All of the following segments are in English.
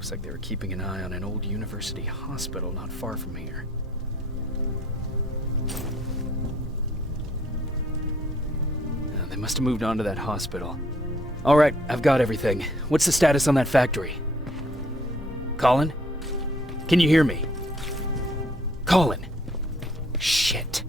Looks like they were keeping an eye on an old university hospital not far from here. They must have moved on to that hospital. All right, I've got everything. What's the status on that factory? Colin? Can you hear me? Colin! Shit.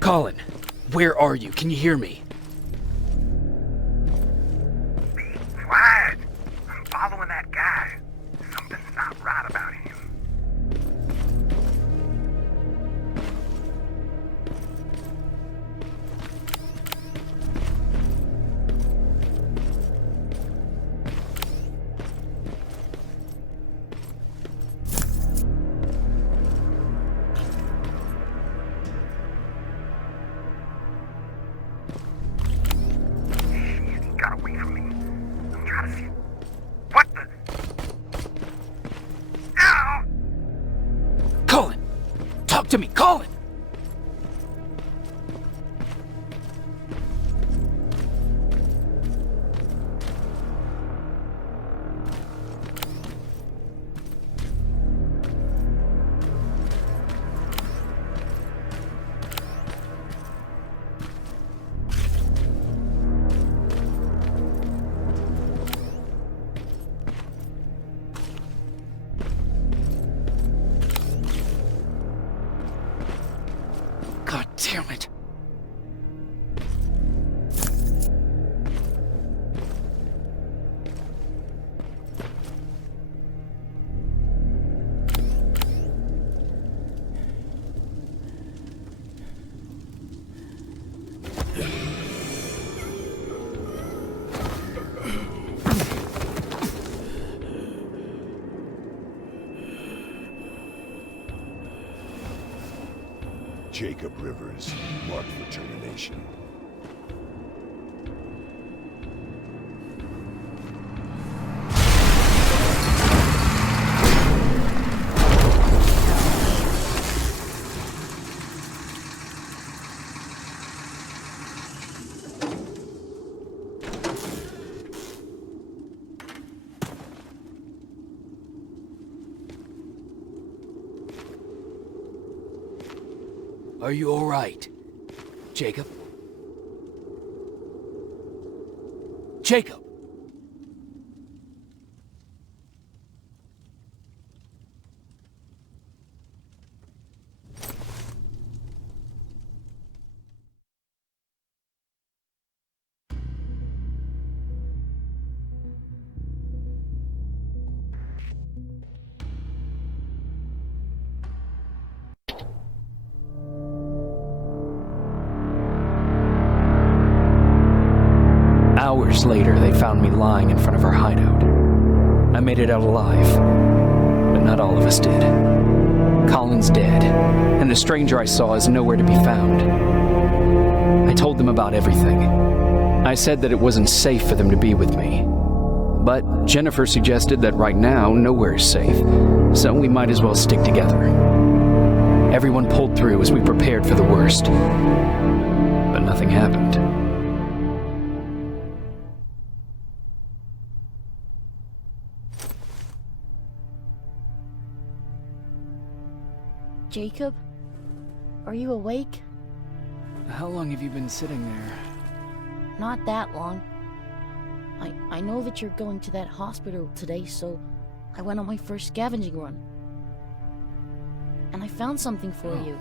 Colin, where are you? Can you hear me? Be quiet! I'm following that guy. Something's not right about him. Got away from me. I'm trying to see. What the? Ow! Colin! Talk to me, Colin! Damn it. Jacob Rivers, marked for termination. Are you all right, Jacob? Jacob! Hours later, they found me lying in front of our hideout. I made it out alive, but not all of us did. Colin's dead, and the stranger I saw is nowhere to be found. I told them about everything. I said that it wasn't safe for them to be with me. But Jennifer suggested that right now, nowhere is safe, so we might as well stick together. Everyone pulled through as we prepared for the worst, but nothing happened. Jacob? Are you awake? How long have you been sitting there? Not that long. I know that you're going to that hospital today, so I went on my first scavenging run. And I found something for you.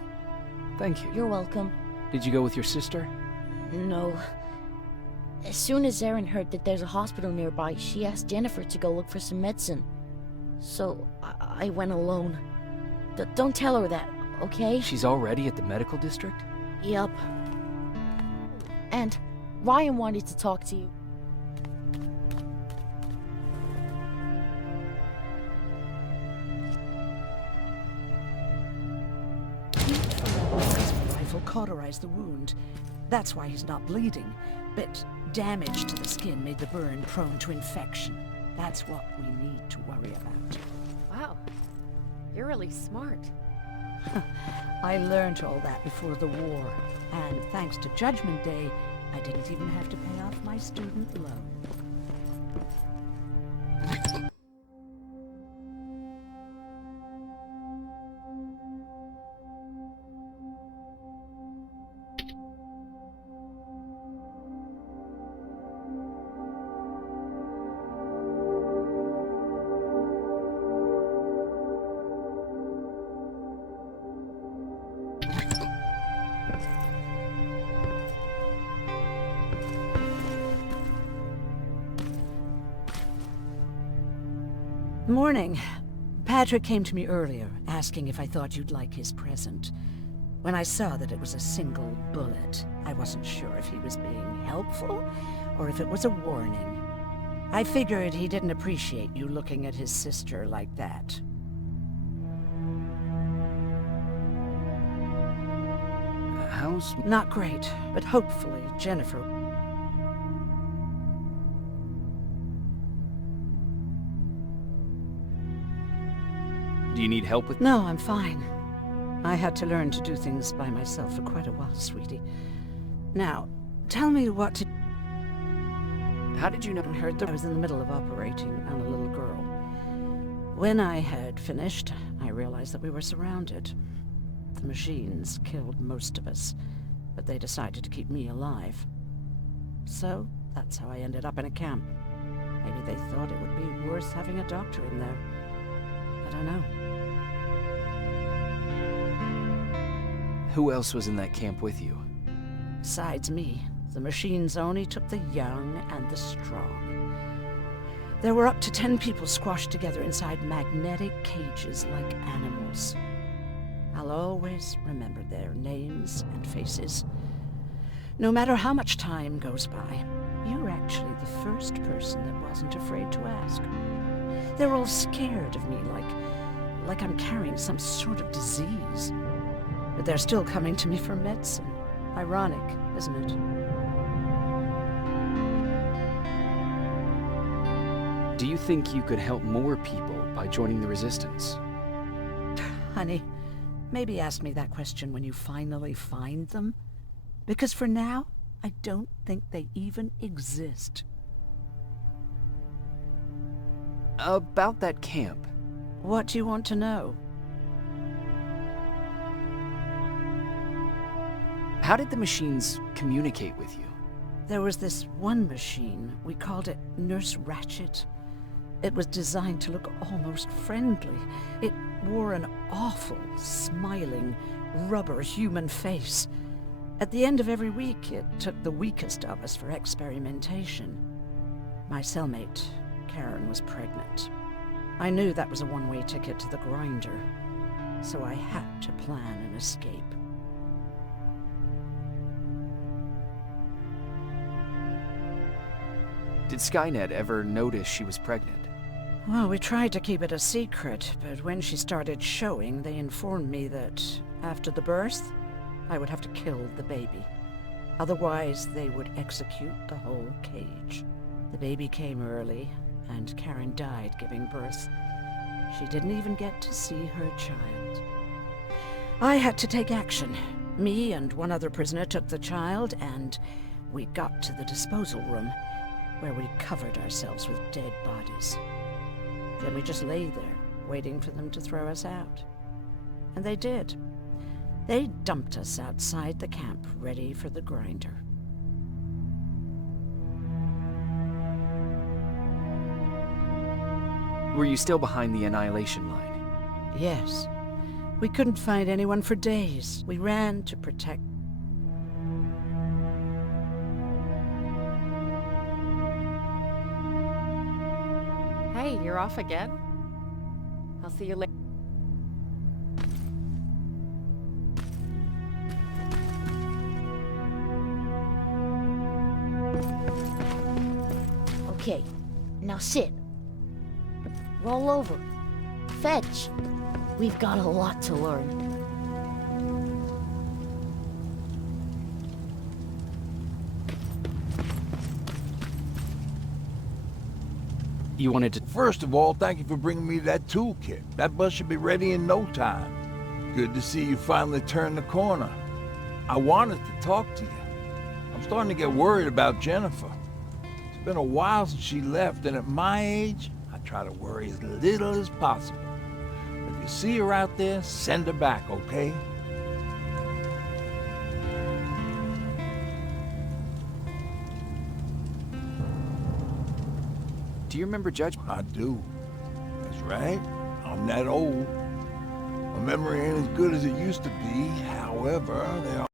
Thank you. You're welcome. Did you go with your sister? No. As soon as Erin heard that there's a hospital nearby, she asked Jennifer to go look for some medicine. So I went alone. Don't tell her that, okay? She's already at the medical district? Yup. And Ryan wanted to talk to you. Rifle cauterized the wound. That's why he's not bleeding. But damage to the skin made the burn prone to infection. That's what we need to worry about. Wow, you're really smart. I learned all that before the war. And thanks to Judgment Day, I didn't even have to pay off my student loan. Morning. Patrick came to me earlier, asking if I thought you'd like his present. When I saw that it was a single bullet, I wasn't sure if he was being helpful, or if it was a warning. I figured he didn't appreciate you looking at his sister like that. How's... Not great, but hopefully Jennifer... Do you need help with... No, I'm fine. I had to learn to do things by myself for quite a while, sweetie. Now, tell me what to... How did you know... I heard that I was in the middle of operating on a little girl. When I had finished, I realized that we were surrounded. The machines killed most of us, but they decided to keep me alive. So, that's how I ended up in a camp. Maybe they thought it would be worth having a doctor in there. I don't know. Who else was in that camp with you? Besides me, the machines only took the young and the strong. There were up to 10 people squashed together inside magnetic cages like animals. I'll always remember their names and faces. No matter how much time goes by, you're actually the first person that wasn't afraid to ask. They're all scared of me, like I'm carrying some sort of disease. But they're still coming to me for medicine. Ironic, isn't it? Do you think you could help more people by joining the Resistance? Honey, maybe ask me that question when you finally find them. Because for now, I don't think they even exist. About that camp. What do you want to know? How did the machines communicate with you? There was this one machine, we called it Nurse Ratchet. It was designed to look almost friendly. It wore an awful, smiling, rubber human face. At the end of every week, it took the weakest of us for experimentation. My cellmate, Karen, was pregnant. I knew that was a one-way ticket to the grinder, so I had to plan an escape. Did Skynet ever notice she was pregnant? Well, we tried to keep it a secret, but when she started showing, they informed me that after the birth, I would have to kill the baby. Otherwise, they would execute the whole cage. The baby came early, and Karen died giving birth. She didn't even get to see her child. I had to take action. Me and one other prisoner took the child, and we got to the disposal room, where we covered ourselves with dead bodies. Then we just lay there, waiting for them to throw us out. And they did. They dumped us outside the camp, ready for the grinder. Were you still behind the annihilation line? Yes. We couldn't find anyone for days. We ran to protect. Hey, you're off again? I'll see you later. Okay, now sit. Roll over. Fetch. We've got a lot to learn. You wanted to... First of all, thank you for bringing me that toolkit. That bus should be ready in no time. Good to see you finally turned the corner. I wanted to talk to you. I'm starting to get worried about Jennifer. It's been a while since she left, and at my age, I try to worry as little as possible. If you see her out there, send her back, okay? Do you remember Judge... I do. That's right. I'm that old. My memory ain't as good as it used to be. However, there